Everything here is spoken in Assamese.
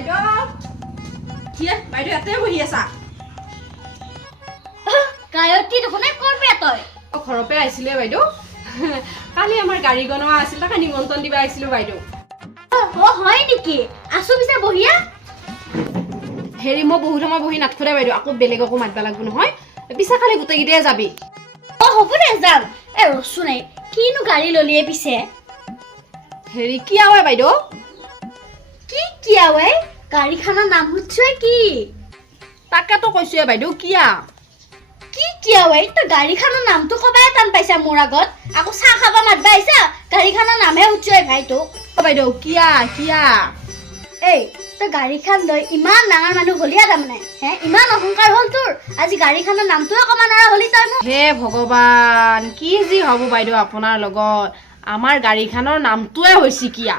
বাইদেউ কি বাইদেউ এতে বহি আছা গায়ত্ৰী দেখোন কৰবে তই ঘৰৰ পৰা আহিছিলে বাইদেউ কালি আমাৰ গাড়ী গণৱা আছিল তাকে নিমন্ত্ৰণ দিবা আহিছিলো বাইদেউ অ হয় নেকি আছো পিছে বহিয়া হেৰি মই বহুত সময় বহি নাথখোদা বাইদেউ আকৌ বেলেগকো মাতবা লাগব নহয় পিছে খালি গোটেইকেইটাই যাবি অ হ'ব দে যাম ৰচোন নাই কিনো গাড়ী ললিয়ে পিছে হেৰি কি আৱাই বাইদেউ কি আৱাই গাড়ীখনৰ নাম সুধছই কি তাকেতো কৈছোৱে বাইদেউ কি আৱাই তই গাড়ীখনৰ নামটো কবাই টান পাইছা মোৰ আগত আকৌ চাহ খাবা মাতবা আহিছা গাড়ীখনৰ নামহে সুধছই ভাই তোক বাইদেউ কিয়া এই তই গাড়ীখন লৈ ইমান ডাঙৰ মানুহ হলিয়া তাৰমানে হে ইমান অহংকাৰ হ'ল তোৰ আজি গাড়ীখনৰ নামটোৱে কবা নোৱাৰা হলি তই মোক হে ভগৱান কি যি হ'ব বাইদেউ আপোনাৰ লগত আমাৰ গাড়ীখনৰ নামটোৱে হৈছে কিয়া